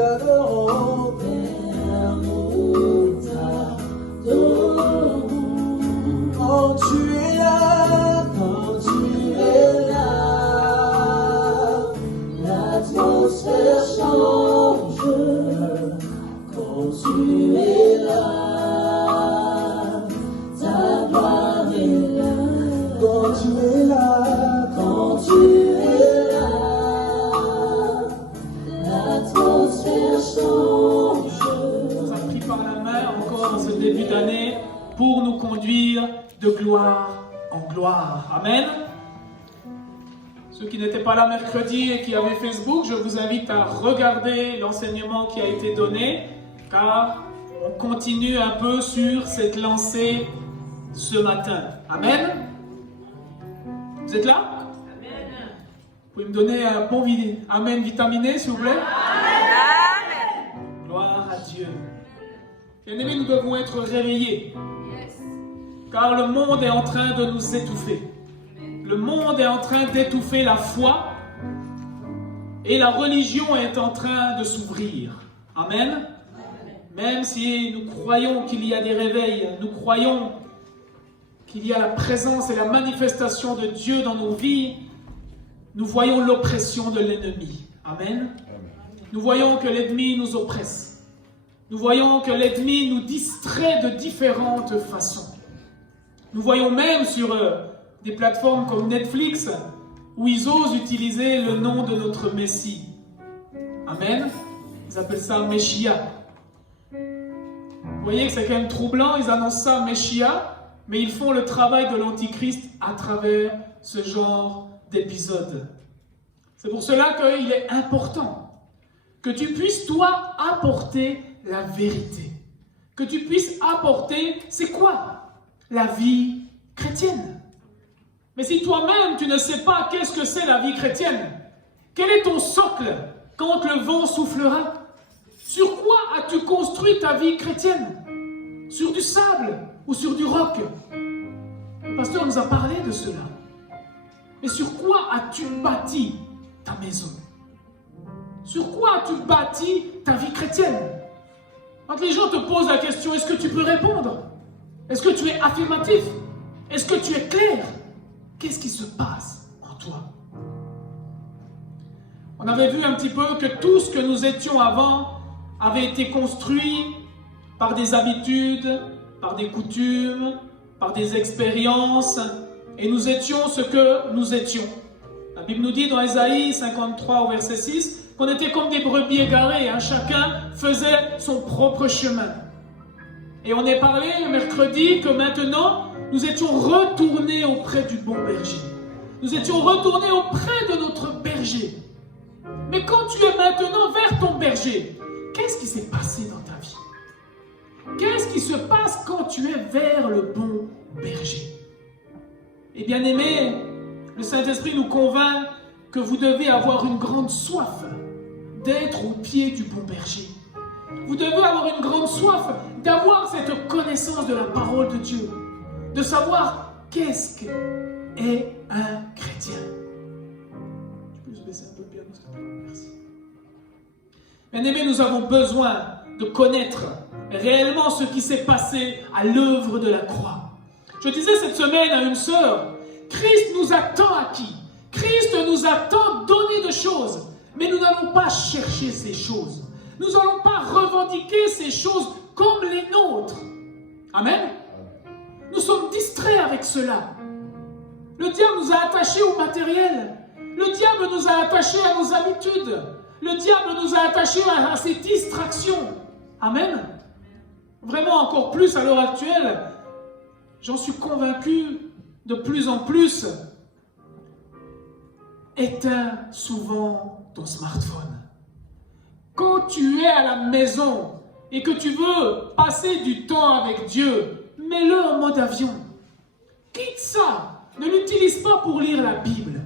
adorons, Père, nous t'adorons. Quand tu es là, l'atmosphère change. Quand tu es là, ta gloire est là. Quand tu es là, l'atmosphère change. On nous a pris par la main encore en ce début d'année pour nous conduire de gloire en gloire. Amen. Ceux qui n'étaient pas là mercredi et qui avaient Facebook, je vous invite à regarder l'enseignement qui a été donné, car on continue un peu sur cette lancée ce matin. Amen. Vous êtes là? Amen. Vous pouvez me donner un bon amen vitaminé, s'il vous plaît? Amen. Gloire à Dieu. Bien-aimés, nous devons être réveillés. Car le monde est en train de nous étouffer. Le monde est en train d'étouffer la foi. Et la religion est en train de s'ouvrir. Amen. Même si nous croyons qu'il y a des réveils, nous croyons qu'il y a la présence et la manifestation de Dieu dans nos vies, nous voyons l'oppression de l'ennemi. Amen. Nous voyons que l'ennemi nous oppresse. Nous voyons que l'ennemi nous distrait de différentes façons. Nous voyons même sur des plateformes comme Netflix où ils osent utiliser le nom de notre Messie. Amen. Ils appellent ça Messia. Vous voyez que c'est quand même troublant, ils annoncent ça Messia, mais ils font le travail de l'Antichrist à travers ce genre d'épisode. C'est pour cela qu'il est important que tu puisses, toi, apporter la vérité. Que tu puisses apporter, c'est quoi? La vie chrétienne. Mais si toi-même, tu ne sais pas qu'est-ce que c'est la vie chrétienne, quel est ton socle quand le vent soufflera? Sur quoi as-tu construit ta vie chrétienne? Sur du sable ou sur du roc? Le pasteur nous a parlé de cela. Mais sur quoi as-tu bâti ta maison? Sur quoi as-tu bâti ta vie chrétienne? Quand les gens te posent la question, est-ce que tu peux répondre? Est-ce que tu es affirmatif? Est-ce que tu es clair? Qu'est-ce qui se passe en toi? On avait vu un petit peu que tout ce que nous étions avant avait été construit par des habitudes, par des coutumes, par des expériences, et nous étions ce que nous étions. La Bible nous dit dans Ésaïe 53 au verset 6 qu'on était comme des brebis égarées, hein, chacun faisait son propre chemin. Et on est parlé mercredi que maintenant, nous étions retournés auprès du bon berger. Nous étions retournés auprès de notre berger. Mais quand tu es maintenant vers ton berger, qu'est-ce qui s'est passé dans ta vie? Qu'est-ce qui se passe quand tu es vers le bon berger? Et bien aimé, le Saint-Esprit nous convainc que vous devez avoir une grande soif d'être au pied du bon berger. Vous devez avoir une grande soif d'avoir cette connaissance de la parole de Dieu, de savoir qu'est-ce qu'est un chrétien. Tu peux nous baisser un peu le piano, s'il te plaît? Merci. Bien-aimés, nous avons besoin de connaître réellement ce qui s'est passé à l'œuvre de la croix. Je disais cette semaine à une sœur, Christ nous a tant acquis, Christ nous a tant donné de choses, mais nous n'allons pas chercher ces choses. Nous n'allons pas revendiquer ces choses comme les nôtres. Amen. Nous sommes distraits avec cela. Le diable nous a attachés au matériel. Le diable nous a attachés à nos habitudes. Le diable nous a attachés à ces distractions. Amen. Vraiment encore plus à l'heure actuelle, j'en suis convaincu de plus en plus. Éteins souvent ton smartphone. Quand tu es à la maison et que tu veux passer du temps avec Dieu, mets-le en mode avion. Quitte ça. Ne l'utilise pas pour lire la Bible.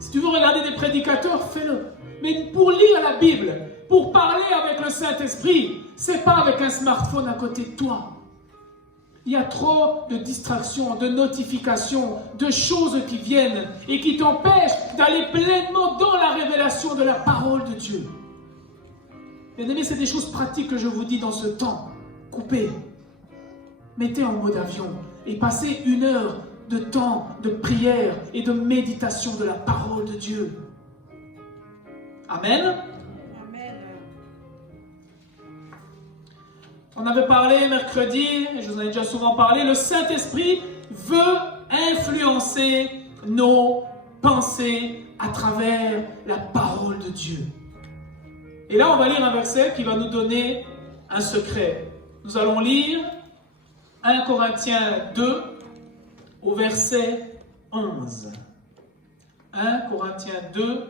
Si tu veux regarder des prédicateurs, fais-le. Mais pour lire la Bible, pour parler avec le Saint-Esprit, c'est pas avec un smartphone à côté de toi. Il y a trop de distractions, de notifications, de choses qui viennent et qui t'empêchent d'aller pleinement dans la révélation de la parole de Dieu. Bien aimé, c'est des choses pratiques que je vous dis dans ce temps. Coupez. Mettez en mode avion et passez 1 heure de temps de prière et de méditation de la parole de Dieu. Amen. On avait parlé mercredi, et je vous en ai déjà souvent parlé, le Saint-Esprit veut influencer nos pensées à travers la parole de Dieu. Et là, on va lire un verset qui va nous donner un secret. Nous allons lire 1 Corinthiens 2 au verset 11. 1 Corinthiens 2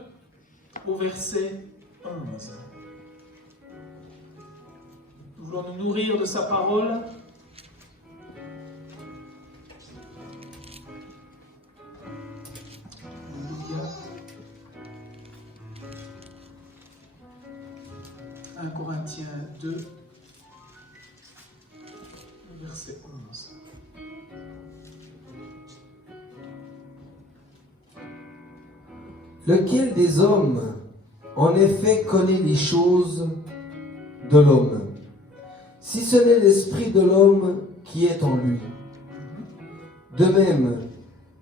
au verset 11. Nous voulons nous nourrir de sa parole. Alléluia. 1 Corinthiens 2, verset 11. Lequel des hommes, en effet, connaît les choses de l'homme, si ce n'est l'esprit de l'homme qui est en lui? De même,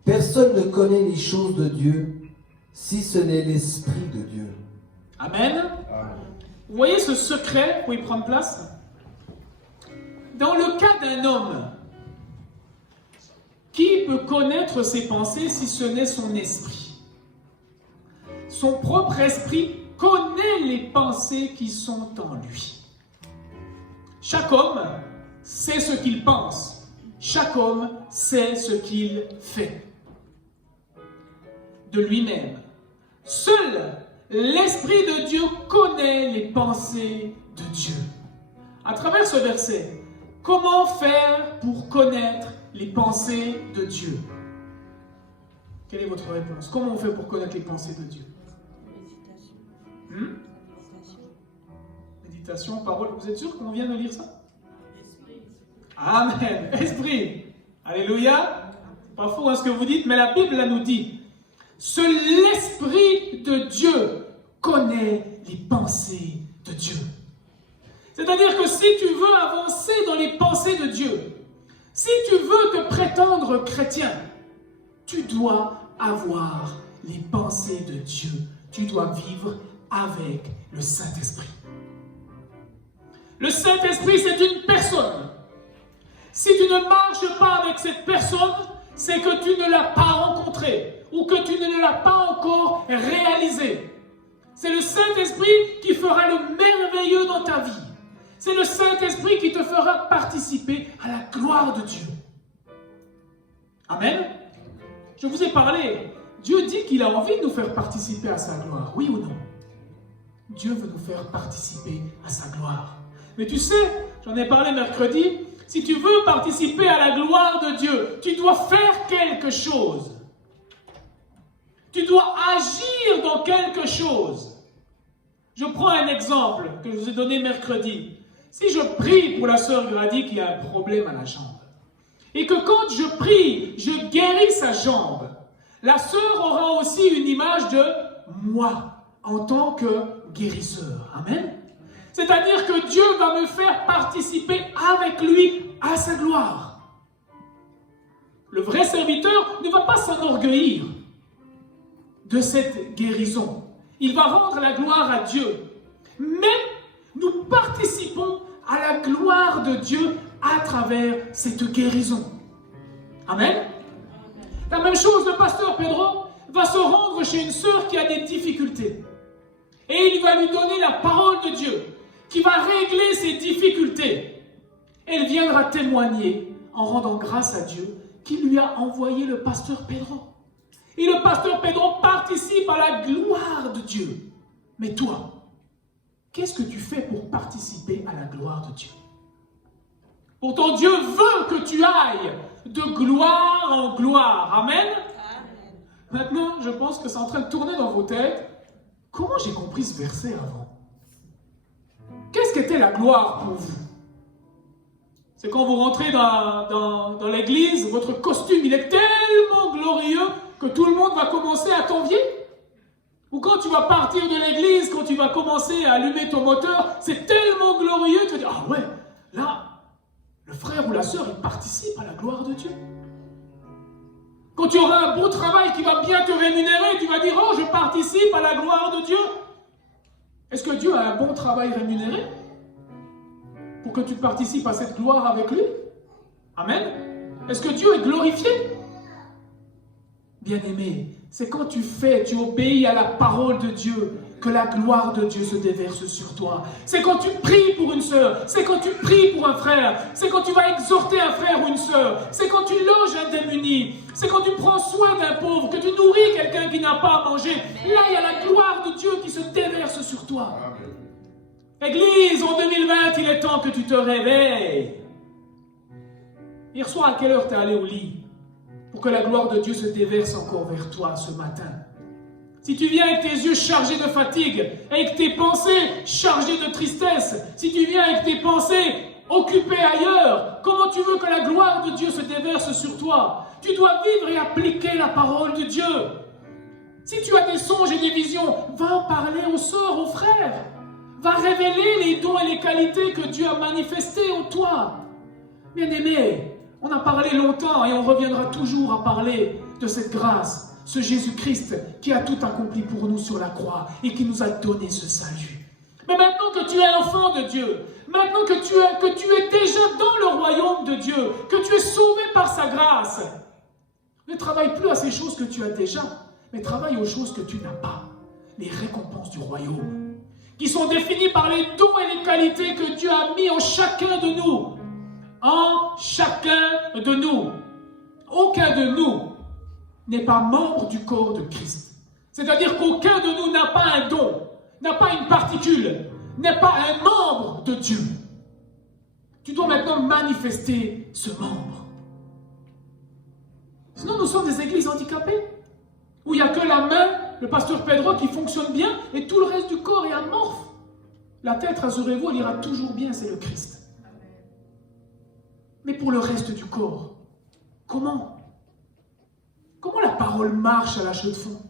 personne ne connaît les choses de Dieu, si ce n'est l'esprit de Dieu. Amen. Vous voyez ce secret, vous pouvez prendre place? Dans le cas d'un homme, qui peut connaître ses pensées si ce n'est son esprit? Son propre esprit connaît les pensées qui sont en lui. Chaque homme sait ce qu'il pense. Chaque homme sait ce qu'il fait. De lui-même. Seul l'Esprit de Dieu connaît les pensées de Dieu. À travers ce verset, comment faire pour connaître les pensées de Dieu? Quelle est votre réponse? Comment on fait pour connaître les pensées de Dieu? Méditation, parole. Vous êtes sûr qu'on vient de lire ça? Amen. Esprit. Alléluia. C'est pas faux ce que vous dites, mais la Bible là, nous dit: seul l'Esprit de Dieu connaît les pensées de Dieu. C'est-à-dire que si tu veux avancer dans les pensées de Dieu, si tu veux te prétendre chrétien, tu dois avoir les pensées de Dieu. Tu dois vivre avec le Saint-Esprit. Le Saint-Esprit, c'est une personne. Si tu ne marches pas avec cette personne, c'est que tu ne l'as pas rencontré ou que tu ne l'as pas encore réalisé. C'est le Saint-Esprit qui fera le merveilleux dans ta vie. C'est le Saint-Esprit qui te fera participer à la gloire de Dieu. Amen. Je vous ai parlé. Dieu dit qu'il a envie de nous faire participer à sa gloire. Oui ou non? Dieu veut nous faire participer à sa gloire. Mais tu sais, j'en ai parlé mercredi, si tu veux participer à la gloire de Dieu, tu dois faire quelque chose. Tu dois agir dans quelque chose. Je prends un exemple que je vous ai donné mercredi. Si je prie pour la sœur Grady qui a un problème à la jambe, et que quand je prie, je guéris sa jambe, la sœur aura aussi une image de moi en tant que guérisseur. Amen. C'est-à-dire que Dieu va me faire participer avec lui à sa gloire. Le vrai serviteur ne va pas s'enorgueillir de cette guérison. Il va rendre la gloire à Dieu. Mais nous participons à la gloire de Dieu à travers cette guérison. Amen. La même chose, le pasteur Pedro va se rendre chez une sœur qui a des difficultés. Et il va lui donner la parole de Dieu qui va régler ses difficultés. Elle viendra témoigner en rendant grâce à Dieu qui lui a envoyé le pasteur Pedro. Et le pasteur Pedro participe à la gloire de Dieu. Mais toi, qu'est-ce que tu fais pour participer à la gloire de Dieu? Pourtant, Dieu veut que tu ailles de gloire en gloire. Amen. Maintenant, je pense que c'est en train de tourner dans vos têtes. Comment j'ai compris ce verset avant? Qu'est-ce qu'était la gloire pour vous? C'est quand vous rentrez dans l'église, votre costume, il est tellement glorieux que tout le monde va commencer à t'envier? Ou quand tu vas partir de l'église, quand tu vas commencer à allumer ton moteur, c'est tellement glorieux, tu vas dire, ah ouais, là, le frère ou la sœur, il participe à la gloire de Dieu. Quand tu auras un bon travail qui va bien te rémunérer, tu vas dire, oh, je participe à la gloire de Dieu. Est-ce que Dieu a un bon travail rémunéré pour que tu participes à cette gloire avec lui? Amen. Est-ce que Dieu est glorifié? Bien-aimé, c'est quand tu obéis à la parole de Dieu, que la gloire de Dieu se déverse sur toi. C'est quand tu pries pour une sœur, c'est quand tu pries pour un frère, c'est quand tu vas exhorter un frère ou une sœur, c'est quand tu loges un démuni, c'est quand tu prends soin d'un pauvre, que tu nourris quelqu'un qui n'a pas à manger. Là, il y a la gloire de Dieu qui se déverse sur toi. Église, en 2020, il est temps que tu te réveilles. Hier soir, à quelle heure tu es allé au lit pour que la gloire de Dieu se déverse encore vers toi ce matin? Si tu viens avec tes yeux chargés de fatigue, avec tes pensées chargées de tristesse, si tu viens avec tes pensées occupées ailleurs, comment tu veux que la gloire de Dieu se déverse sur toi? Tu dois vivre et appliquer la parole de Dieu. Si tu as des songes et des visions, va en parler aux sœurs, aux frères. Va révéler les dons et les qualités que Dieu a manifestés en toi. Bien-aimé, on a parlé longtemps et on reviendra toujours à parler de cette grâce. Ce Jésus-Christ qui a tout accompli pour nous sur la croix et qui nous a donné ce salut. Mais maintenant que tu es enfant de Dieu, maintenant que tu es déjà dans le royaume de Dieu, que tu es sauvé par sa grâce, ne travaille plus à ces choses que tu as déjà, mais travaille aux choses que tu n'as pas, les récompenses du royaume, qui sont définies par les dons et les qualités que Dieu a mis en chacun de nous. En chacun de nous. Aucun de nous n'est pas membre du corps de Christ. C'est-à-dire qu'aucun de nous n'a pas un don, n'a pas une particule, n'est pas un membre de Dieu. Tu dois maintenant manifester ce membre. Sinon, nous sommes des églises handicapées, où il n'y a que la main, le pasteur Pedro, qui fonctionne bien, et tout le reste du corps est amorphe. La tête, rassurez-vous, elle ira toujours bien, c'est le Christ. Mais pour le reste du corps, comment la parole marche à la chaux de fond?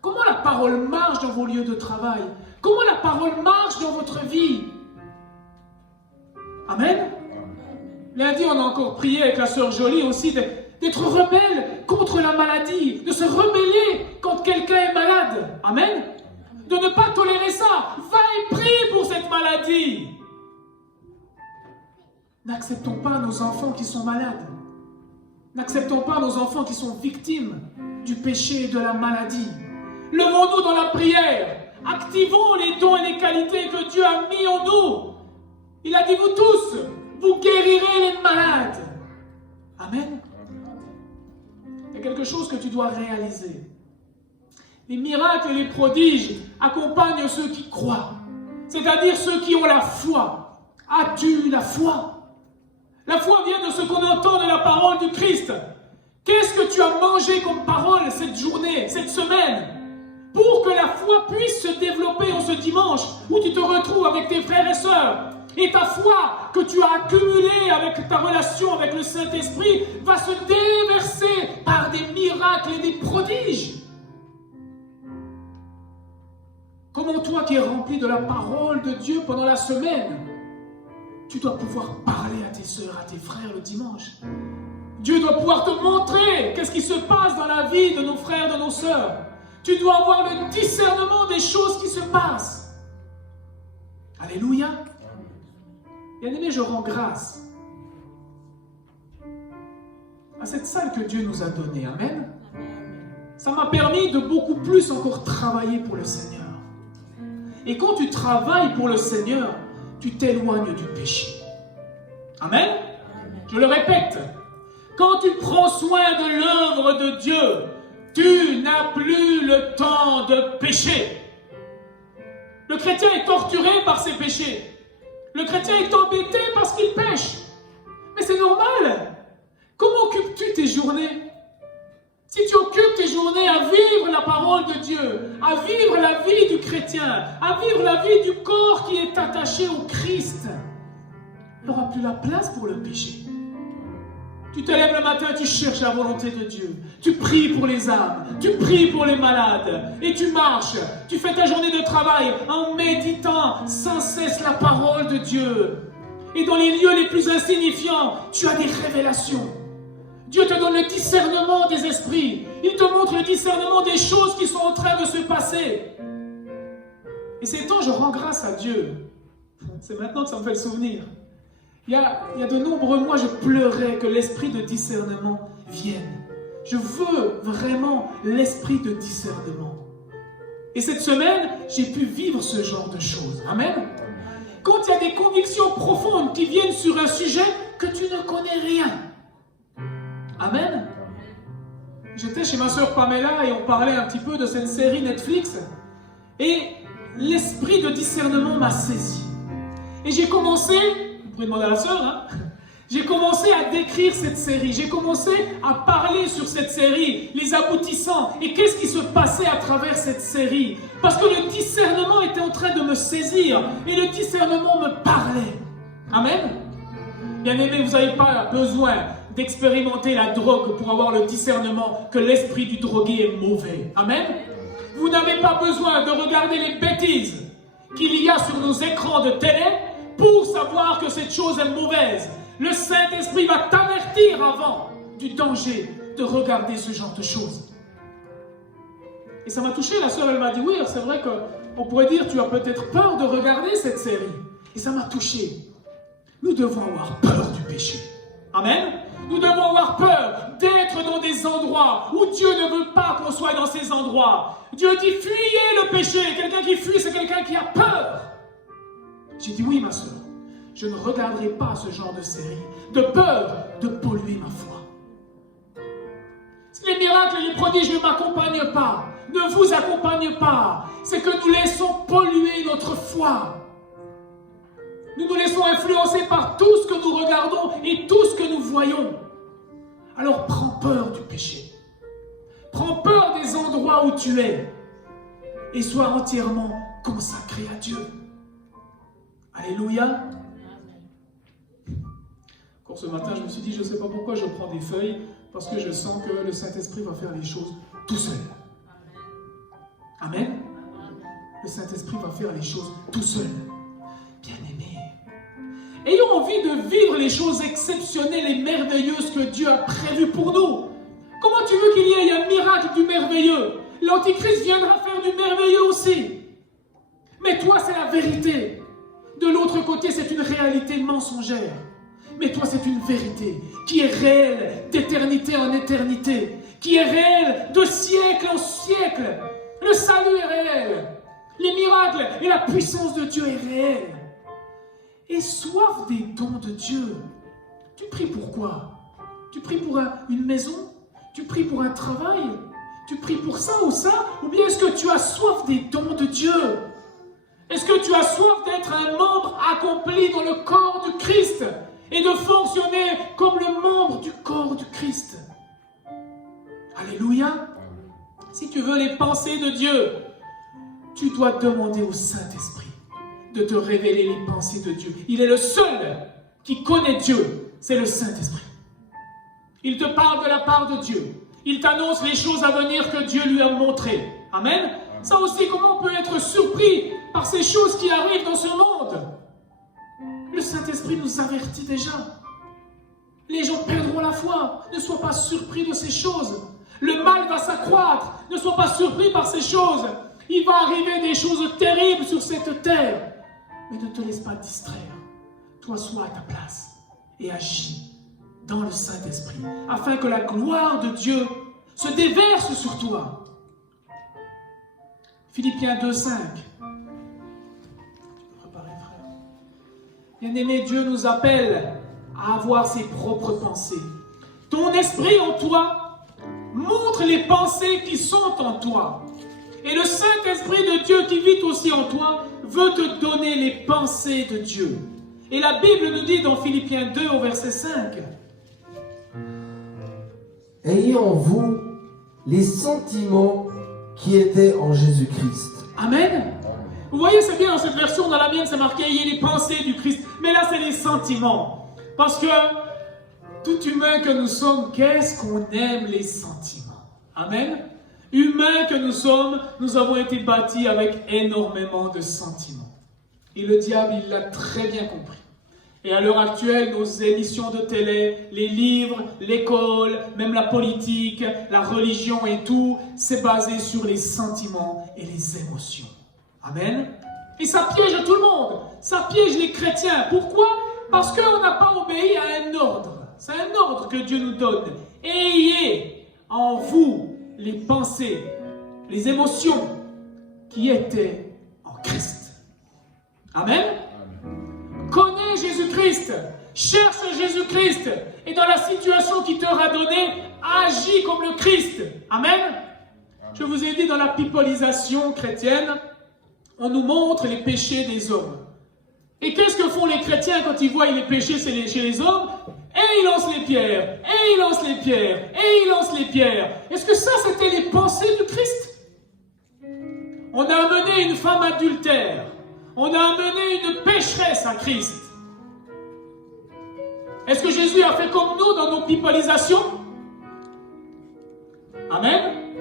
Comment la parole marche dans vos lieux de travail? Comment la parole marche dans votre vie? Amen. Lundi, on a encore prié avec la sœur Jolie aussi d'être rebelle contre la maladie, de se rebeller quand quelqu'un est malade. Amen. De ne pas tolérer ça. Va et prie pour cette maladie. N'acceptons pas nos enfants qui sont malades. N'acceptons pas nos enfants qui sont victimes du péché et de la maladie. Levons-nous dans la prière. Activons les dons et les qualités que Dieu a mis en nous. Il a dit, vous tous, vous guérirez les malades. Amen. Il y a quelque chose que tu dois réaliser. Les miracles et les prodiges accompagnent ceux qui croient. C'est-à-dire ceux qui ont la foi. As-tu la foi? La foi vient de ce qu'on entend de la parole du Christ. Qu'est-ce que tu as mangé comme parole cette journée, cette semaine, pour que la foi puisse se développer en ce dimanche où tu te retrouves avec tes frères et sœurs? Et ta foi que tu as accumulée avec ta relation avec le Saint-Esprit va se déverser par des miracles et des prodiges. Comment toi qui es rempli de la parole de Dieu pendant la semaine, tu dois pouvoir parler à tes sœurs, à tes frères le dimanche. Dieu doit pouvoir te montrer qu'est-ce qui se passe dans la vie de nos frères, de nos sœurs. Tu dois avoir le discernement des choses qui se passent. Alléluia. Bien-aimé, je rends grâce à cette salle que Dieu nous a donnée. Amen. Ça m'a permis de beaucoup plus encore travailler pour le Seigneur. Et quand tu travailles pour le Seigneur, tu t'éloignes du péché. Amen. Je le répète. Quand tu prends soin de l'œuvre de Dieu, tu n'as plus le temps de pécher. Le chrétien est torturé par ses péchés. Le chrétien est embêté parce qu'il pêche. Mais c'est normal. Comment occupes-tu tes journées? Si tu occupes tes journées à vivre la parole de Dieu, à vivre la vie du chrétien, à vivre la vie du corps qui est attaché au Christ, il n'y aura plus la place pour le péché. Tu te lèves le matin, tu cherches la volonté de Dieu. Tu pries pour les âmes, tu pries pour les malades. Et tu marches, tu fais ta journée de travail en méditant sans cesse la parole de Dieu. Et dans les lieux les plus insignifiants, tu as des révélations. Dieu te donne le discernement des esprits. Il te montre le discernement des choses qui sont en train de se passer. Et ces temps, je rends grâce à Dieu. C'est maintenant que ça me fait le souvenir. Il y a de nombreux mois, je pleurais que l'esprit de discernement vienne. Je veux vraiment l'esprit de discernement. Et cette semaine, j'ai pu vivre ce genre de choses. Amen. Quand il y a des convictions profondes qui viennent sur un sujet que tu ne connais rien. Amen. J'étais chez ma soeur Pamela et on parlait un petit peu de cette série Netflix. Et l'esprit de discernement m'a saisi. Et j'ai commencé, vous pouvez demander à la soeur, hein, j'ai commencé à décrire cette série. J'ai commencé à parler sur cette série, les aboutissants et qu'est-ce qui se passait à travers cette série. Parce que le discernement était en train de me saisir et le discernement me parlait. Amen. Bien aimé, vous n'avez pas besoin d'expérimenter la drogue pour avoir le discernement que l'esprit du drogué est mauvais. Amen. Vous n'avez pas besoin de regarder les bêtises qu'il y a sur nos écrans de télé pour savoir que cette chose est mauvaise. Le Saint-Esprit va t'avertir avant du danger de regarder ce genre de choses. Et ça m'a touché, la sœur, elle m'a dit, oui, c'est vrai qu'on pourrait dire, tu as peut-être peur de regarder cette série. Et ça m'a touché. Nous devons avoir peur du péché. Amen. Nous devons avoir peur d'être dans des endroits où Dieu ne veut pas qu'on soit dans ces endroits. Dieu dit, fuyez le péché. Quelqu'un qui fuit, c'est quelqu'un qui a peur. J'ai dit, oui, ma soeur. Je ne regarderai pas ce genre de série, de peur de polluer ma foi. Si les miracles et les prodiges ne m'accompagnent pas, ne vous accompagnent pas, c'est que nous laissons polluer notre foi. Nous nous laissons influencer par tout ce que nous regardons et tout ce que nous voyons. Alors prends peur du péché. Prends peur des endroits où tu es et sois entièrement consacré à Dieu. Alléluia. Encore ce matin, je me suis dit, je ne sais pas pourquoi je prends des feuilles, parce que je sens que le Saint-Esprit va faire les choses tout seul. Amen. Le Saint-Esprit va faire les choses tout seul. Bien-aimés, ayons envie de vivre les choses exceptionnelles et merveilleuses que Dieu a prévues pour nous. Comment tu veux qu'il y ait un miracle du merveilleux? L'Antichrist viendra faire du merveilleux aussi. Mais toi, c'est la vérité. De l'autre côté, c'est une réalité mensongère. Mais toi, c'est une vérité qui est réelle d'éternité en éternité, qui est réelle de siècle en siècle. Le salut est réel. Les miracles et la puissance de Dieu est réelle. Et soif des dons de Dieu. Tu pries pour quoi? Tu pries pour une maison? Tu pries pour un travail? Tu pries pour ça ou ça? Ou bien est-ce que tu as soif des dons de Dieu? Est-ce que tu as soif d'être un membre accompli dans le corps du Christ et de fonctionner comme le membre du corps du Christ? Alléluia. Si tu veux les pensées de Dieu, tu dois demander au Saint-Esprit de te révéler les pensées de Dieu. Il est le seul qui connaît Dieu, c'est le Saint-Esprit. Il te parle de la part de Dieu. Il t'annonce les choses à venir que Dieu lui a montrées. Amen. Ça aussi, comment on peut être surpris par ces choses qui arrivent dans ce monde? Le Saint-Esprit nous avertit déjà. Les gens perdront la foi. Ne sois pas surpris de ces choses. Le mal va s'accroître. Ne sois pas surpris par ces choses. Il va arriver des choses terribles sur cette terre. Mais ne te laisse pas distraire. Toi, sois à ta place et agis dans le Saint-Esprit, afin que la gloire de Dieu se déverse sur toi. Philippiens 2,5. Bien-aimé, Dieu nous appelle à avoir ses propres pensées. Ton esprit en toi montre les pensées qui sont en toi. Et le Saint-Esprit de Dieu qui vit aussi en toi veut te donner les pensées de Dieu. Et la Bible nous dit dans Philippiens 2 au verset 5. Ayez en vous les sentiments qui étaient en Jésus-Christ. Amen. Vous voyez, c'est bien dans cette version, dans la mienne, c'est marqué « Ayez les pensées du Christ ». Mais là, c'est les sentiments. Parce que tout humain que nous sommes, qu'est-ce qu'on aime les sentiments. Amen. Humains que nous sommes, nous avons été bâtis avec énormément de sentiments. Et le diable, il l'a très bien compris. Et à l'heure actuelle, nos émissions de télé, les livres, l'école, même la politique, la religion et tout, c'est basé sur les sentiments et les émotions. Amen. Et ça piège tout le monde. Ça piège les chrétiens. Pourquoi? Parce qu'on n'a pas obéi à un ordre. C'est un ordre que Dieu nous donne. Ayez en vous les pensées, les émotions qui étaient en Christ. Amen. Connais Jésus-Christ, cherche Jésus-Christ, et dans la situation qui te sera donnée, agis comme le Christ. Amen. Je vous ai dit, dans la pipolisation chrétienne, on nous montre les péchés des hommes. Et qu'est-ce que font les chrétiens quand ils voient les péchés chez les hommes? Et ils lancent les pierres, et ils lancent les pierres, et ils lancent les pierres. Est-ce que ça, c'était les pensées du Christ? On a amené une femme adultère. On a amené une pécheresse à Christ. Est-ce que Jésus a fait comme nous dans nos pipalisations? Amen.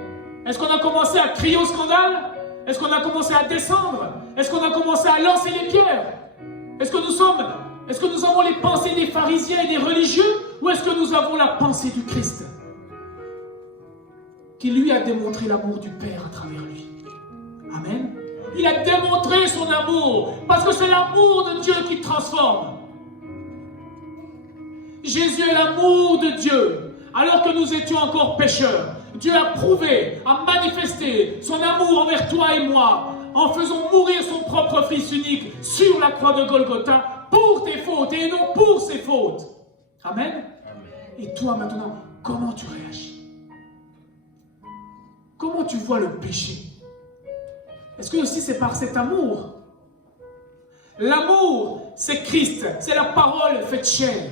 Est-ce qu'on a commencé à crier au scandale? Est-ce qu'on a commencé à descendre? Est-ce qu'on a commencé à lancer les pierres? Est-ce que nous avons les pensées des pharisiens et des religieux? Ou est-ce que nous avons la pensée du Christ? Qui lui a démontré l'amour du Père à travers lui. Amen. Il a démontré son amour, parce que c'est l'amour de Dieu qui transforme. Jésus est l'amour de Dieu, alors que nous étions encore pécheurs. Dieu a prouvé, a manifesté son amour envers toi et moi, en faisant mourir son propre Fils unique sur la croix de Golgotha, pour tes fautes et non pour ses fautes. Amen. Et toi maintenant, comment tu réagis? Comment tu vois le péché? Est-ce que aussi c'est par cet amour? L'amour, c'est Christ, c'est la parole faite chair.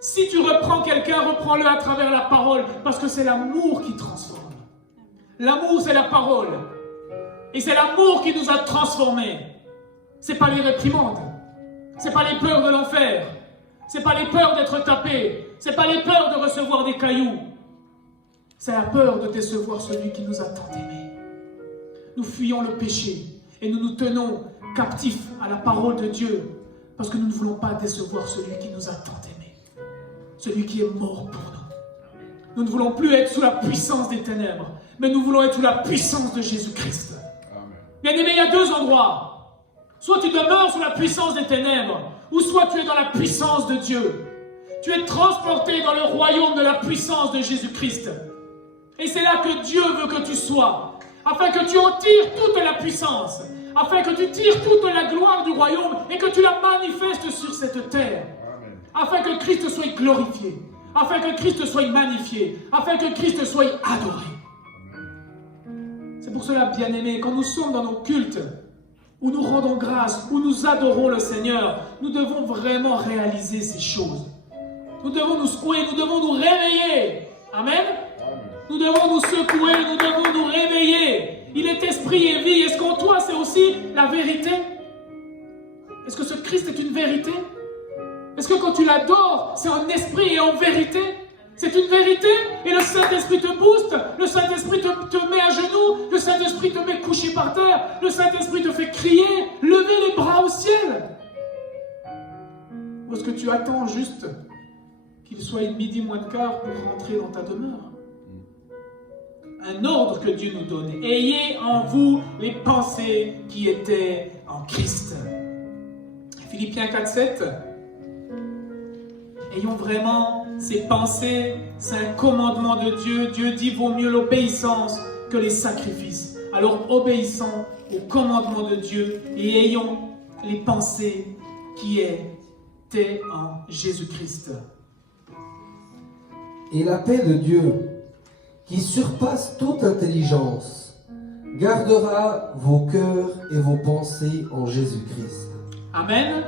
Si tu reprends quelqu'un, reprends-le à travers la parole, parce que c'est l'amour qui transforme. L'amour, c'est la parole. Et c'est l'amour qui nous a transformés. C'est pas les réprimandes. C'est pas les peurs de l'enfer. C'est pas les peurs d'être tapé. C'est pas les peurs de recevoir des cailloux. C'est la peur de décevoir celui qui nous a tant aimés. Nous fuyons le péché et nous nous tenons captifs à la parole de Dieu parce que nous ne voulons pas décevoir celui qui nous a tant aimés, celui qui est mort pour nous. Nous ne voulons plus être sous la puissance des ténèbres, mais nous voulons être sous la puissance de Jésus-Christ. Bien-aimé, il y a deux endroits. Soit tu demeures sous la puissance des ténèbres, ou soit tu es dans la puissance de Dieu. Tu es transporté dans le royaume de la puissance de Jésus-Christ. Et c'est là que Dieu veut que tu sois, afin que tu en tires toute la puissance, afin que tu tires toute la gloire du royaume et que tu la manifestes sur cette terre. Amen. Afin que Christ soit glorifié, afin que Christ soit magnifié, afin que Christ soit adoré. Amen. C'est pour cela, bien-aimés, quand nous sommes dans nos cultes, où nous rendons grâce, où nous adorons le Seigneur, nous devons vraiment réaliser ces choses. Nous devons nous secouer, nous devons nous réveiller. Amen. Nous devons nous secouer, nous devons nous réveiller. Il est esprit et vie. Est-ce qu'en toi, c'est aussi la vérité? Est-ce que ce Christ est une vérité? Est-ce que quand tu l'adores, c'est en esprit et en vérité? C'est une vérité et le Saint-Esprit te booste, le Saint-Esprit te met à genoux, le Saint-Esprit te met couché par terre, le Saint-Esprit te fait crier, lever les bras au ciel. Ou est-ce que tu attends juste qu'il soit midi moins de quart pour rentrer dans ta demeure? Un ordre que Dieu nous donne. Ayez en vous les pensées qui étaient en Christ. Philippiens 4:7. Ayons vraiment ces pensées. C'est un commandement de Dieu. Dieu dit vaut mieux l'obéissance que les sacrifices. Alors obéissons au commandement de Dieu et ayons les pensées qui étaient en Jésus-Christ. Et la paix de Dieu, qui surpasse toute intelligence, gardera vos cœurs et vos pensées en Jésus-Christ. Amen.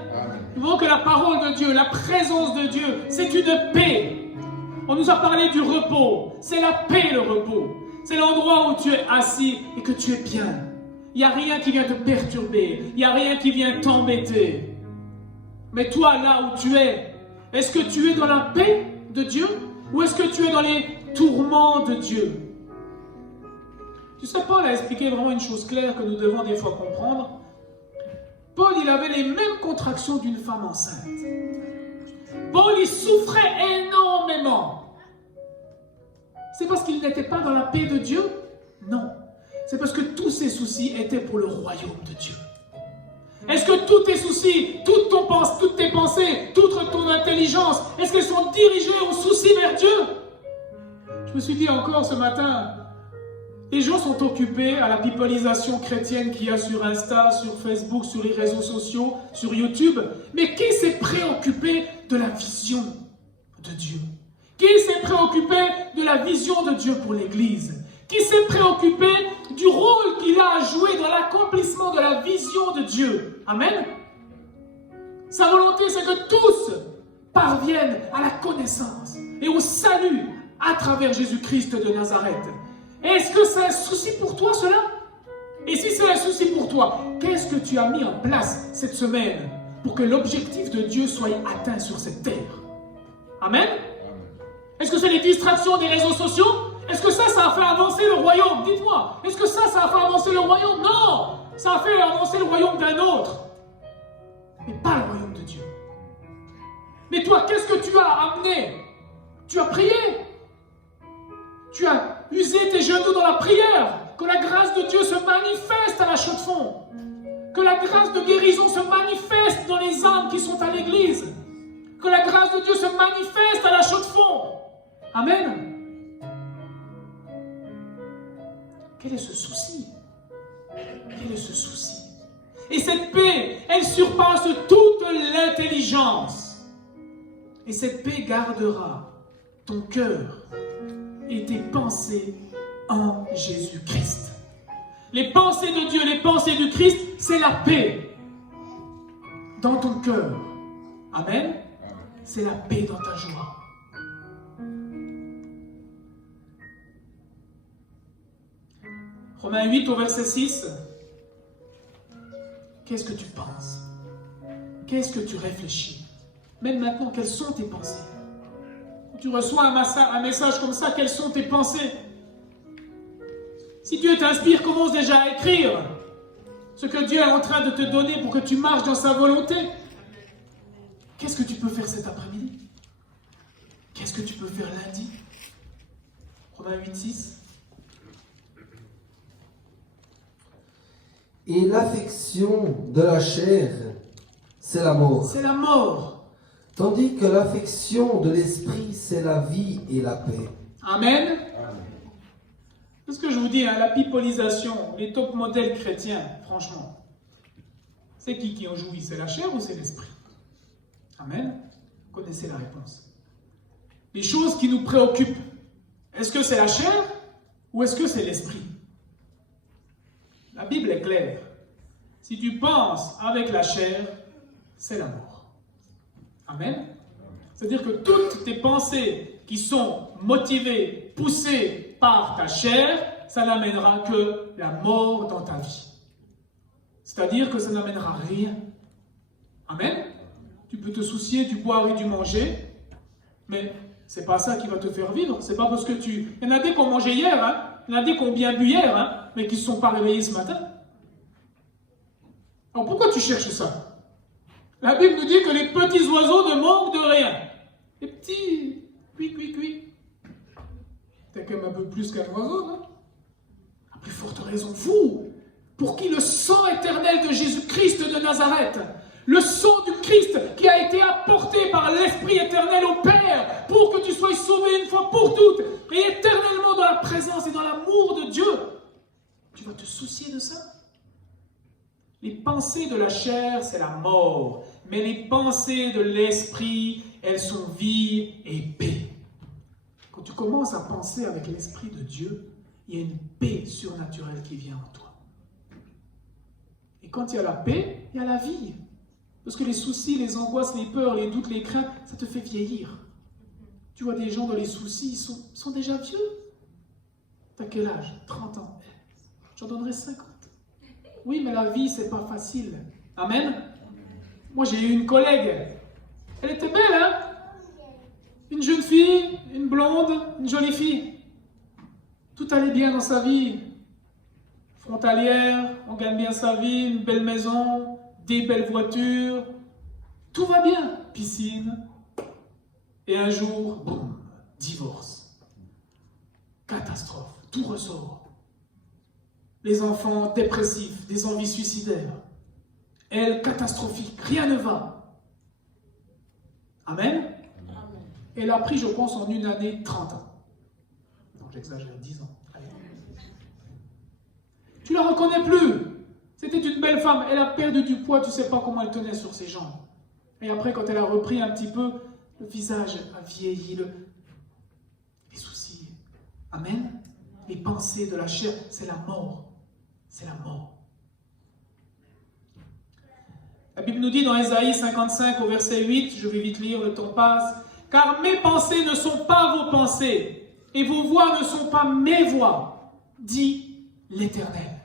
Nous voyons que la parole de Dieu, la présence de Dieu, c'est une paix. On nous a parlé du repos. C'est la paix, le repos. C'est l'endroit où tu es assis et que tu es bien. Il n'y a rien qui vient te perturber. Il n'y a rien qui vient t'embêter. Mais toi, là où tu es, est-ce que tu es dans la paix de Dieu? Ou est-ce que tu es dans les tourments de Dieu? Tu sais, Paul a expliqué vraiment une chose claire que nous devons des fois comprendre. Paul, il avait les mêmes contractions d'une femme enceinte. Paul, il souffrait énormément. C'est parce qu'il n'était pas dans la paix de Dieu? Non. C'est parce que tous ses soucis étaient pour le royaume de Dieu. Est-ce que tous tes soucis, toutes tes pensées, toute ton intelligence, est-ce qu'elles sont dirigées aux soucis vers Dieu? Je me suis dit encore ce matin, les gens sont occupés à la pipolisation chrétienne qu'il y a sur Insta, sur Facebook, sur les réseaux sociaux, sur YouTube. Mais qui s'est préoccupé de la vision de Dieu? Qui s'est préoccupé de la vision de Dieu pour l'Église? Qui s'est préoccupé du rôle qu'il a à jouer dans l'accomplissement de la vision de Dieu? Amen. Sa volonté, c'est que tous parviennent à la connaissance et au salut à travers Jésus-Christ de Nazareth. Est-ce que c'est un souci pour toi, cela? Et si c'est un souci pour toi, qu'est-ce que tu as mis en place cette semaine pour que l'objectif de Dieu soit atteint sur cette terre? Amen. Est-ce que c'est les distractions des réseaux sociaux? Est-ce que ça a fait avancer le royaume? Dites-moi, est-ce que ça a fait avancer le royaume? Non! Ça a fait avancer le royaume d'un autre. Mais pas le royaume de Dieu. Mais toi, qu'est-ce que tu as amené? Tu as prié. Tu as usé tes genoux dans la prière. Que la grâce de Dieu se manifeste à la chaux de fond. Que la grâce de guérison se manifeste dans les âmes qui sont à l'église. Que la grâce de Dieu se manifeste à la chaux de fond. Amen. Quel est ce souci? Quel est ce souci? Et cette paix, elle surpasse toute l'intelligence. Et cette paix gardera ton cœur et tes pensées en Jésus-Christ. Les pensées de Dieu, les pensées du Christ, c'est la paix dans ton cœur. Amen. C'est la paix dans ta joie. Romains 8 au verset 6. Qu'est-ce que tu penses? Qu'est-ce que tu réfléchis? Même maintenant, quelles sont tes pensées? Quand tu reçois un message comme ça, quelles sont tes pensées? Si Dieu t'inspire, commence déjà à écrire ce que Dieu est en train de te donner pour que tu marches dans sa volonté. Qu'est-ce que tu peux faire cet après-midi? Qu'est-ce que tu peux faire lundi? Romains 8, 6. Et l'affection de la chair, c'est la mort. C'est la mort. Tandis que l'affection de l'esprit, c'est la vie et la paix. Amen. C'est ce que je vous dis, hein, la pipolisation, les top modèles chrétiens, franchement, c'est qui en jouit? C'est la chair ou c'est l'esprit? Amen. Vous connaissez la réponse. Les choses qui nous préoccupent, est-ce que c'est la chair ou est-ce que c'est l'esprit? La Bible est claire. Si tu penses avec la chair, c'est la mort. Amen. C'est-à-dire que toutes tes pensées qui sont motivées, poussées par ta chair, ça n'amènera que la mort dans ta vie. C'est-à-dire que ça n'amènera rien. Amen. Tu peux te soucier du boire et du manger, mais c'est pas ça qui va te faire vivre. C'est pas parce que tu... Il y en a des qui ont mangé hier, hein. Il y en a des qui ont bien bu hier, hein, mais qui ne se sont pas réveillés ce matin. Alors pourquoi tu cherches ça? La Bible nous dit que les petits oiseaux ne manquent de rien. Les petits, cuit. T'es quand même un peu plus qu'un oiseau, non? À plus forte raison, vous, pour qui le sang éternel de Jésus-Christ de Nazareth, le sang du Christ qui a été apporté par l'Esprit éternel au Père, pour que tu sois sauvé une fois pour toutes, et éternellement dans la présence et dans l'amour de Dieu, tu vas te soucier de ça? Les pensées de la chair, c'est la mort. Mais les pensées de l'esprit, elles sont vie et paix. Quand tu commences à penser avec l'esprit de Dieu, il y a une paix surnaturelle qui vient en toi. Et quand il y a la paix, il y a la vie. Parce que les soucis, les angoisses, les peurs, les doutes, les craintes, ça te fait vieillir. Tu vois des gens dans les soucis, ils sont déjà vieux. T'as quel âge? 30 ans. J'en donnerais 50. Oui, mais la vie, c'est pas facile. Amen. Moi, j'ai eu une collègue. Elle était belle, hein? Une jeune fille, une blonde, une jolie fille. Tout allait bien dans sa vie. Frontalière, on gagne bien sa vie, une belle maison, des belles voitures. Tout va bien. Piscine. Et un jour, boum, divorce. Catastrophe. Tout ressort. Les enfants dépressifs, des envies suicidaires. Elle, catastrophique. Rien ne va. Amen. Elle a pris, je pense, en une année, 30 ans. Non, j'exagère, 10 ans. Allez. Tu la reconnais plus. C'était une belle femme. Elle a perdu du poids, tu ne sais pas comment elle tenait sur ses jambes. Et après, quand elle a repris un petit peu, le visage a vieilli, les soucis. Amen. Les pensées de la chair, c'est la mort. C'est la mort. La Bible nous dit dans Ésaïe 55 au verset 8, je vais vite lire, le temps passe. Car mes pensées ne sont pas vos pensées, et vos voix ne sont pas mes voix, dit l'Éternel.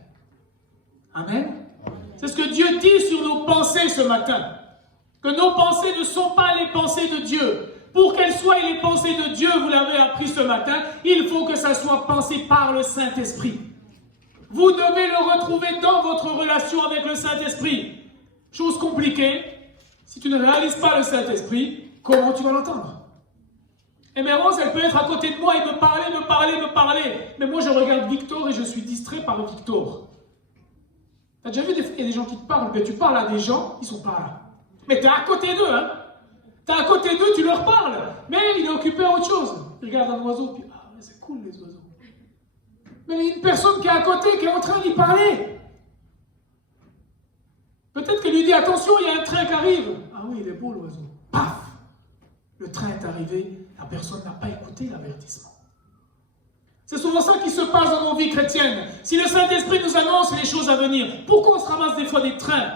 Amen. C'est ce que Dieu dit sur nos pensées ce matin. Que nos pensées ne sont pas les pensées de Dieu. Pour qu'elles soient les pensées de Dieu, vous l'avez appris ce matin, il faut que ça soit pensé par le Saint-Esprit. Vous devez le retrouver dans votre relation avec le Saint-Esprit. Chose compliquée, si tu ne réalises pas le Saint-Esprit, comment tu vas l'entendre? Et Mérance, elle peut être à côté de moi et me parler. Mais moi, je regarde Victor et je suis distrait par Victor. Tu as déjà vu, il y a des gens qui te parlent, mais tu parles à des gens, ils ne sont pas là. Mais tu es à côté d'eux, hein. Tu es à côté d'eux, tu leur parles. Mais il est occupé à autre chose. Il regarde un oiseau, puis ah, mais c'est cool les oiseaux. Mais il y a une personne qui est à côté, qui est en train d'y parler. Peut-être qu'elle lui dit, attention, il y a un train qui arrive. Ah oui, il est beau l'oiseau. Paf! Le train est arrivé, la personne n'a pas écouté l'avertissement. C'est souvent ça qui se passe dans nos vies chrétiennes. Si le Saint-Esprit nous annonce les choses à venir, pourquoi on se ramasse des fois des trains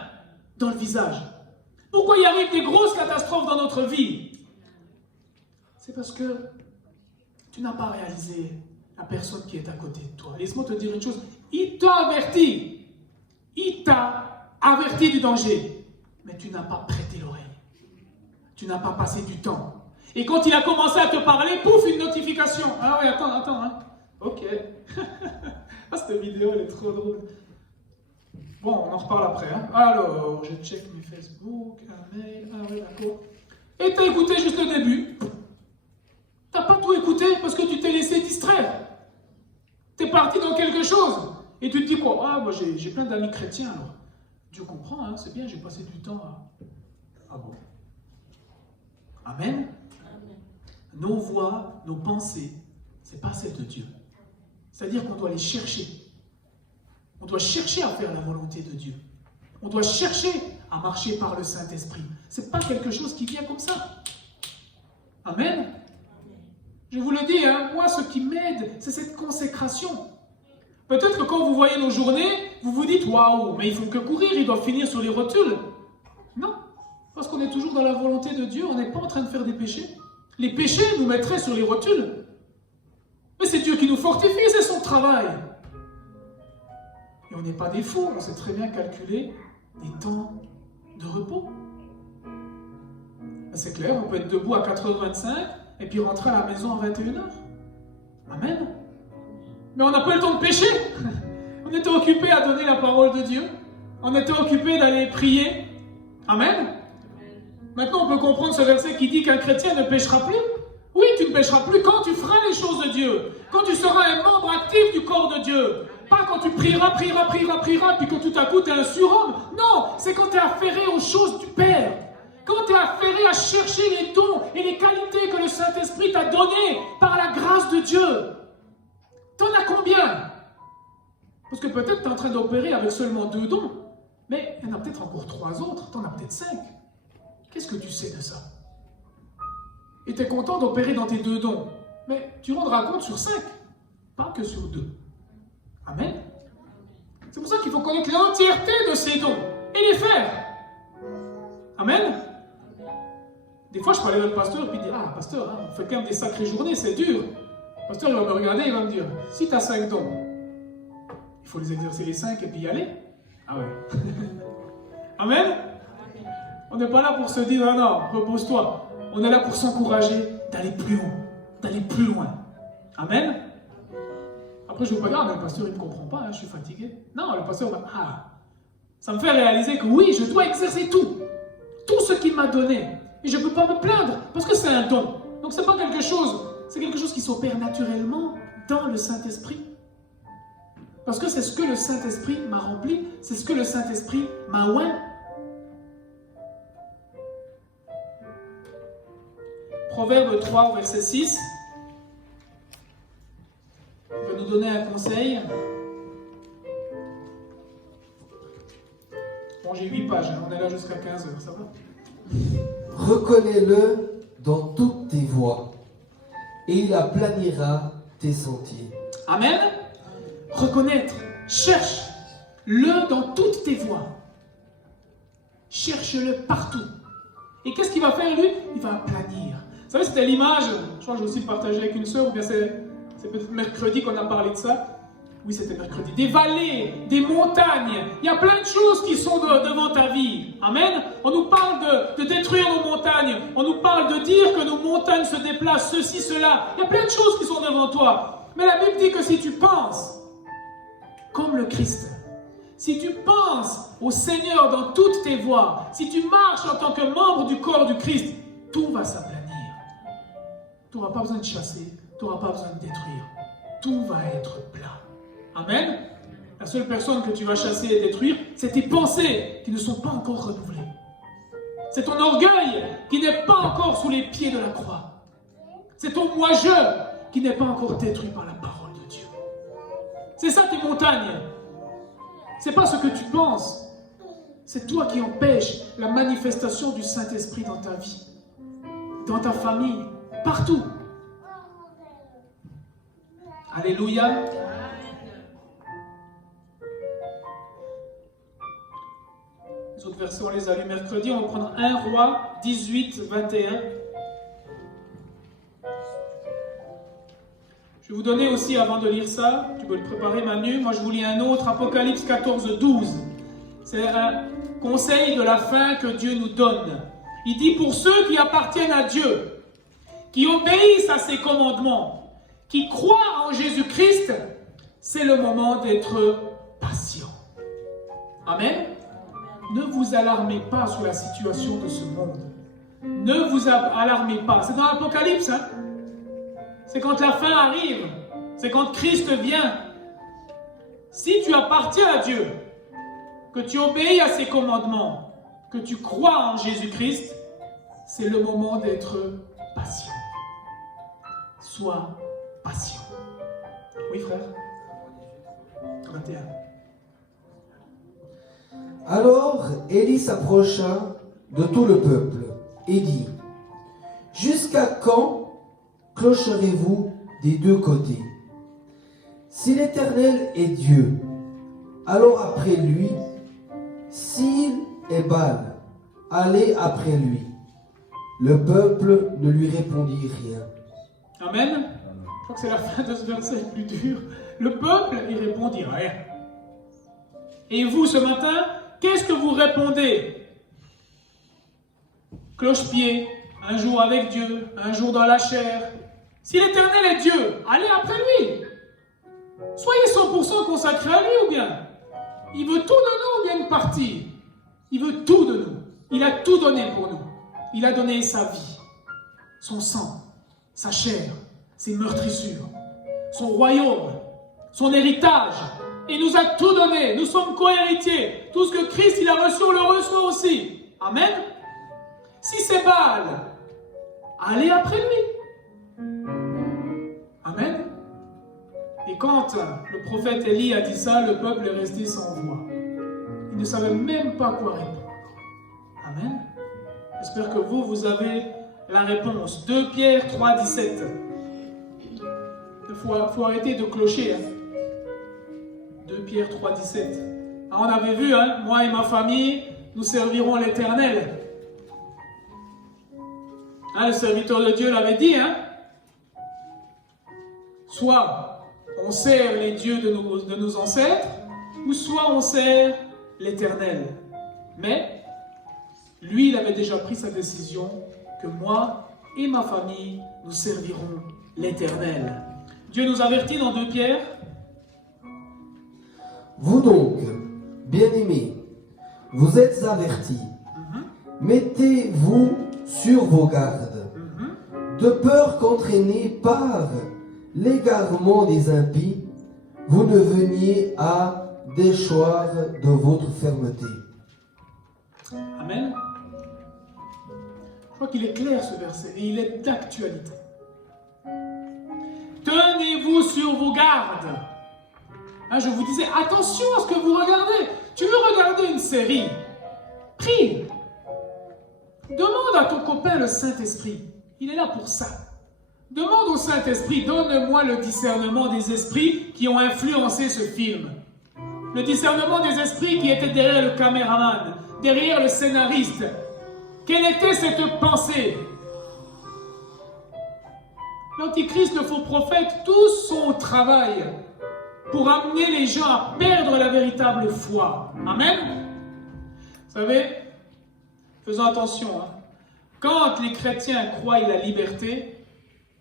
dans le visage? Pourquoi il arrive des grosses catastrophes dans notre vie? C'est parce que tu n'as pas réalisé la personne qui est à côté de toi. Laisse-moi te dire une chose, il t'a averti. Il t'a averti du danger, mais tu n'as pas prêté l'oreille. Tu n'as pas passé du temps. Et quand il a commencé à te parler, pouf, une notification. Ah oui, attends, hein. Ok. Ah, cette vidéo, elle est trop drôle. Bon, on en reparle après. Hein. Alors, je check mes Facebook, un mail, ah oui, d'accord. Et t'as écouté juste le début. T'as pas tout écouté parce que tu t'es laissé distraire. T'es parti dans quelque chose. Et tu te dis quoi? Ah, moi j'ai plein d'amis chrétiens alors. Dieu comprend, hein, c'est bien, j'ai passé du temps à... Ah bon. Amen. Nos voix, nos pensées, ce n'est pas celle de Dieu. C'est-à-dire qu'on doit les chercher. On doit chercher à faire la volonté de Dieu. On doit chercher à marcher par le Saint-Esprit. Ce n'est pas quelque chose qui vient comme ça. Amen. Je vous le dis, hein, moi, ce qui m'aide, c'est cette consécration. Peut-être que quand vous voyez nos journées, vous vous dites, waouh, mais ils font que courir, ils doivent finir sur les rotules. Non, parce qu'on est toujours dans la volonté de Dieu, on n'est pas en train de faire des péchés. Les péchés nous mettraient sur les rotules. Mais c'est Dieu qui nous fortifie, c'est son travail. Et on n'est pas des fous, on sait très bien calculer des temps de repos. C'est clair, on peut être debout à 4h25 et puis rentrer à la maison à 21h. Amen. Mais on n'a pas le temps de pécher. On était occupé à donner la parole de Dieu. On était occupé d'aller prier. Amen. Maintenant, on peut comprendre ce verset qui dit qu'un chrétien ne péchera plus. Oui, tu ne pécheras plus quand tu feras les choses de Dieu. Quand tu seras un membre actif du corps de Dieu. Pas quand tu prieras, puis que tout à coup tu es un surhomme. Non, c'est quand tu es affairé aux choses du Père. Quand tu es affairé à chercher les dons et les qualités que le Saint-Esprit t'a données par la grâce de Dieu. T'en as combien? Parce que peut-être tu es en train d'opérer avec seulement 2 dons. Mais il y en a peut-être encore 3 autres. Tu en as peut-être 5. Qu'est-ce que tu sais de ça? Et tu es content d'opérer dans tes 2 dons. Mais tu rendras compte sur 5. Pas que sur 2. Amen. C'est pour ça qu'il faut connaître l'entièreté de ces dons. Et les faire. Amen. Des fois, je peux aller voir le pasteur et puis dire, ah, pasteur, hein, on fait quand même des sacrées journées, c'est dur. Le pasteur, il va me regarder, il va me dire, si tu as 5 dons, il faut les exercer les 5 et puis y aller. Ah ouais. Amen. On n'est pas là pour se dire, non, repose-toi. On est là pour s'encourager d'aller plus haut, d'aller plus loin. Amen. Après, je vous regarde, le pasteur, il ne me comprend pas, hein, je suis fatigué. Non, le pasteur va, ça me fait réaliser que oui, je dois exercer tout ce qu'il m'a donné. Et je ne peux pas me plaindre, parce que c'est un don. Donc c'est pas quelque chose, c'est quelque chose qui s'opère naturellement dans le Saint-Esprit. Parce que c'est ce que le Saint-Esprit m'a rempli, c'est ce que le Saint-Esprit m'a oint. Proverbe 3, verset 6. Il va nous donner un conseil. Bon, j'ai 8 pages, hein, on est là jusqu'à 15 heures, ça va? Reconnais-le dans toutes tes voies, et il aplanira tes sentiers. Amen. Reconnaître, cherche-le dans toutes tes voies. Cherche-le partout. Et qu'est-ce qu'il va faire lui? Il va aplanir. Vous savez, c'était l'image, je crois que j'ai aussi partagé avec une sœur, ou bien c'est peut-être mercredi qu'on a parlé de ça. Oui, c'était mercredi. Des vallées, des montagnes. Il y a plein de choses qui sont devant ta vie. Amen. On nous parle de détruire nos montagnes. On nous parle de dire que nos montagnes se déplacent, ceci, cela. Il y a plein de choses qui sont devant toi. Mais la Bible dit que si tu penses comme le Christ, si tu penses au Seigneur dans toutes tes voies, si tu marches en tant que membre du corps du Christ, tout va s'aplanir. Tu n'auras pas besoin de chasser, tu n'auras pas besoin de détruire. Tout va être plat. Amen. La seule personne que tu vas chasser et détruire, c'est tes pensées qui ne sont pas encore renouvelées. C'est ton orgueil qui n'est pas encore sous les pieds de la croix. C'est ton moi-je qui n'est pas encore détruit par la parole de Dieu. C'est ça tes montagnes. C'est pas ce que tu penses. C'est toi qui empêches la manifestation du Saint-Esprit dans ta vie, dans ta famille, partout. Alléluia. Les autres versets, on les a lus mercredi. On va prendre 1 Roi 18, 21. Je vais vous donner aussi, avant de lire ça, tu peux le préparer Manu, moi je vous lis un autre, Apocalypse 14, 12. C'est un conseil de la fin que Dieu nous donne. Il dit, pour ceux qui appartiennent à Dieu, qui obéissent à ses commandements, qui croient en Jésus-Christ, c'est le moment d'être patient. Amen. Ne vous alarmez pas sur la situation de ce monde. Ne vous alarmez pas. C'est dans l'Apocalypse, hein. C'est quand la fin arrive. C'est quand Christ vient. Si tu appartiens à Dieu, que tu obéis à ses commandements, que tu crois en Jésus-Christ, c'est le moment d'être patient. Sois patient. Oui, frère. 21. Alors Élie s'approcha de tout le peuple et dit, « Jusqu'à quand clocherez-vous des deux côtés? Si l'Éternel est Dieu, allons après lui. S'il est Baal, allez après lui. » Le peuple ne lui répondit rien. Amen. Je crois que c'est la fin de ce verset le plus dur. Le peuple, il répondit rien. Et vous, ce matin, qu'est-ce que vous répondez? Cloche-pied, un jour avec Dieu, un jour dans la chair. Si l'Éternel est Dieu, allez après lui. Soyez 100% consacrés à lui ou bien. Il veut tout de nous ou bien une partie? Il veut tout de nous. Il a tout donné pour nous. Il a donné sa vie, son sang, sa chair, ses meurtrissures, son royaume, son héritage. Il nous a tout donné. Nous sommes co-héritiers. Tout ce que Christ il a reçu, on le reçoit aussi. Amen. Si c'est Baal, allez après lui. Amen. Et quand le prophète Élie a dit ça, le peuple est resté sans voix. Il ne savait même pas quoi répondre. Amen. J'espère que vous avez la réponse. 2 Pierre 3, 17. Il faut arrêter de clocher. 2 Pierre 3, 17. Alors on avait vu, moi et ma famille, nous servirons l'Éternel. Le serviteur de Dieu l'avait dit. Soit on sert les dieux de nos ancêtres, ou soit on sert l'Éternel. Mais lui, il avait déjà pris sa décision que moi et ma famille, nous servirons l'Éternel. Dieu nous avertit dans 2 Pierre. Vous donc, bien-aimés, vous êtes avertis. Mettez-vous sur vos gardes, de peur qu'entraînés par l'égarement des impies, vous ne veniez à déchoir de votre fermeté. Amen. Je crois qu'il est clair ce verset et il est d'actualité. Tenez-vous sur vos gardes. Hein, je vous disais, attention à ce que vous regardez. Tu veux regarder une série? Prie. Demande à ton copain le Saint-Esprit. Il est là pour ça. Demande au Saint-Esprit, donne-moi le discernement des esprits qui ont influencé ce film. Le discernement des esprits qui était derrière le caméraman, derrière le scénariste. Quelle était cette pensée? L'Antichrist, le faux prophète, tout son travail pour amener les gens à perdre la véritable foi. Amen. Vous savez, faisons attention. Quand les chrétiens croient la liberté,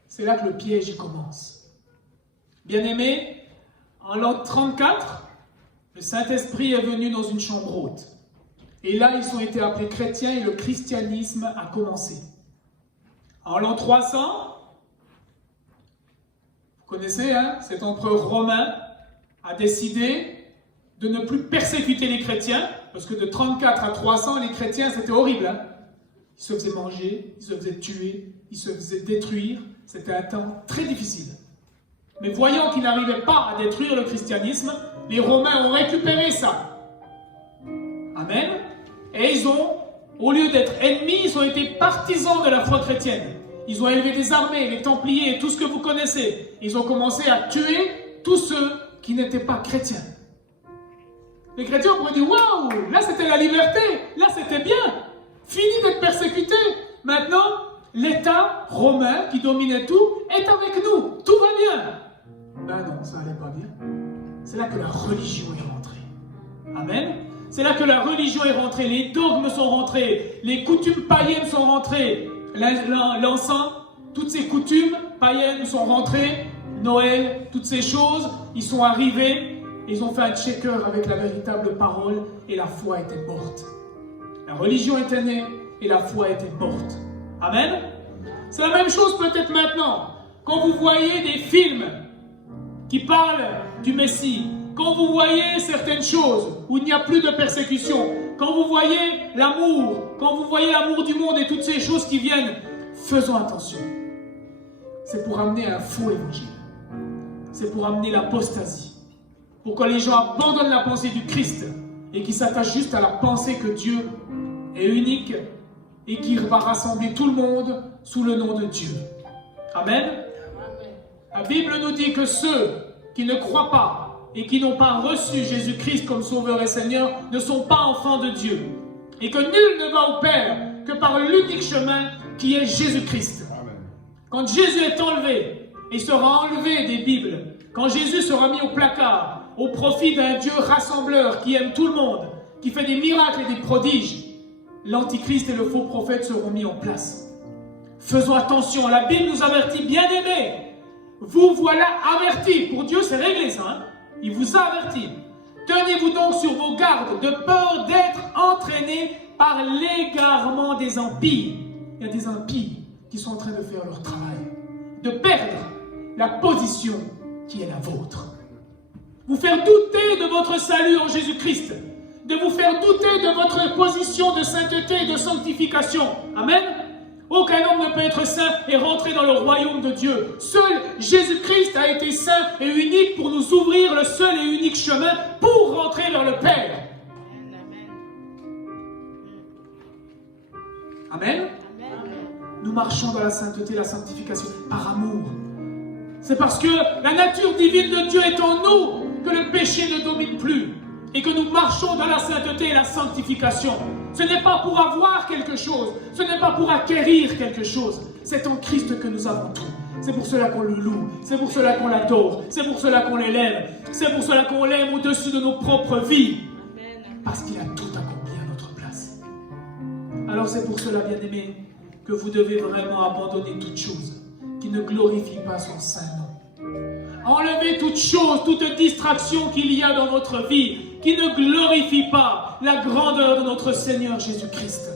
c'est là que le piège y commence. Bien-aimés, en l'an 34, le Saint-Esprit est venu dans une chambre haute. Et là, ils ont été appelés chrétiens et le christianisme a commencé. En l'an 300, vous connaissez, cet empereur romain a décidé de ne plus persécuter les chrétiens, parce que de 34 à 300, les chrétiens, c'était horrible. Ils se faisaient manger, ils se faisaient tuer, ils se faisaient détruire. C'était un temps très difficile. Mais voyant qu'ils n'arrivaient pas à détruire le christianisme, les Romains ont récupéré ça. Amen. Et ils ont, au lieu d'être ennemis, ils ont été partisans de la foi chrétienne. Ils ont élevé des armées, les Templiers, tout ce que vous connaissez. Ils ont commencé à tuer tous ceux qui n'étaient pas chrétiens. Les chrétiens pourraient dire, waouh, là c'était la liberté, là c'était bien. Fini d'être persécuté. Maintenant, l'État romain qui dominait tout est avec nous. Tout va bien. Ben non, ça n'allait pas bien. C'est là que la religion est rentrée. Amen. C'est là que la religion est rentrée. Les dogmes sont rentrés. Les coutumes païennes sont rentrées. L'encens, toutes ces coutumes païennes sont rentrées. Noël, toutes ces choses, ils sont arrivés. Ils ont fait un checker avec la véritable parole et la foi était morte. La religion était née et la foi était morte. Amen. C'est la même chose peut-être maintenant. Quand vous voyez des films qui parlent du Messie, quand vous voyez certaines choses où il n'y a plus de persécution, quand vous voyez l'amour, quand vous voyez l'amour du monde et toutes ces choses qui viennent, faisons attention. C'est pour amener un faux évangile. C'est pour amener l'apostasie. Pour que les gens abandonnent la pensée du Christ et qu'ils s'attachent juste à la pensée que Dieu est unique et qu'il va rassembler tout le monde sous le nom de Dieu. Amen. La Bible nous dit que ceux qui ne croient pas et qui n'ont pas reçu Jésus-Christ comme Sauveur et Seigneur ne sont pas enfants de Dieu. Et que nul ne va au Père que par l'unique chemin qui est Jésus-Christ. Quand Jésus est enlevé et sera enlevé des Bibles, quand Jésus sera mis au placard au profit d'un Dieu rassembleur qui aime tout le monde, qui fait des miracles et des prodiges, l'Antichrist et le faux prophète seront mis en place. Faisons attention, la Bible nous avertit, bien-aimés, vous voilà avertis. Pour Dieu, c'est réglé ça. Il vous a averti. Tenez-vous donc sur vos gardes, de peur d'être entraînés par l'égarement des impies. Il y a des impies qui sont en train de faire leur travail, de perdre la position qui est la vôtre. Vous faire douter de votre salut en Jésus-Christ, de vous faire douter de votre position de sainteté et de sanctification. Amen. Aucun homme ne peut être saint et rentrer dans le royaume de Dieu. Seul Jésus-Christ a été saint et unique pour nous ouvrir le seul et unique chemin pour rentrer vers le Père. Amen. Nous marchons dans la sainteté et la sanctification par amour. C'est parce que la nature divine de Dieu est en nous que le péché ne domine plus et que nous marchons dans la sainteté et la sanctification. Ce n'est pas pour avoir quelque chose, ce n'est pas pour acquérir quelque chose. C'est en Christ que nous avons tout. C'est pour cela qu'on le loue, c'est pour cela qu'on l'adore, c'est pour cela qu'on l'élève, c'est pour cela qu'on l'aime au-dessus de nos propres vies. Parce qu'il a tout accompli à notre place. Alors c'est pour cela, bien-aimés, que vous devez vraiment abandonner toute chose qui ne glorifie pas son saint nom. Enlevez toute chose, toute distraction qu'il y a dans votre vie qui ne glorifie pas la grandeur de notre Seigneur Jésus-Christ.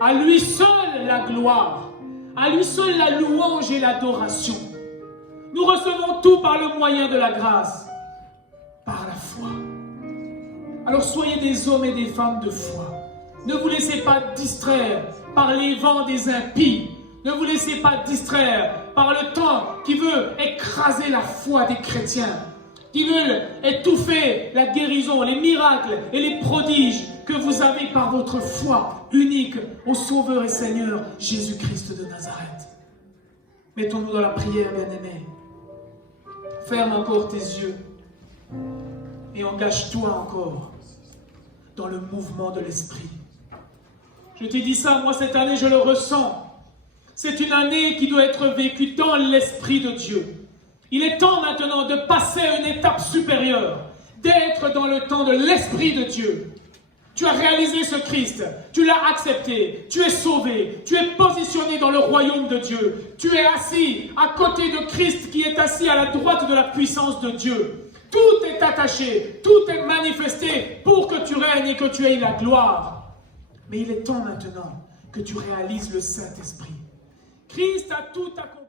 À lui seul la gloire, à lui seul la louange et l'adoration. Nous recevons tout par le moyen de la grâce, par la foi. Alors soyez des hommes et des femmes de foi. Ne vous laissez pas distraire par les vents des impies. Ne vous laissez pas distraire par le temps qui veut écraser la foi des chrétiens, qui veut étouffer la guérison, les miracles et les prodiges que vous avez par votre foi unique au Sauveur et Seigneur Jésus-Christ de Nazareth. Mettons-nous dans la prière, bien-aimés. Ferme encore tes yeux et engage-toi encore dans le mouvement de l'Esprit. Je t'ai dit ça, moi cette année je le ressens. C'est une année qui doit être vécue dans l'Esprit de Dieu. Il est temps maintenant de passer à une étape supérieure, d'être dans le temps de l'Esprit de Dieu. Tu as réalisé ce Christ, tu l'as accepté, tu es sauvé, tu es positionné dans le royaume de Dieu. Tu es assis à côté de Christ qui est assis à la droite de la puissance de Dieu. Tout est attaché, tout est manifesté pour que tu règnes et que tu aies la gloire. Mais il est temps maintenant que tu réalises le Saint-Esprit. Christ a tout accompli.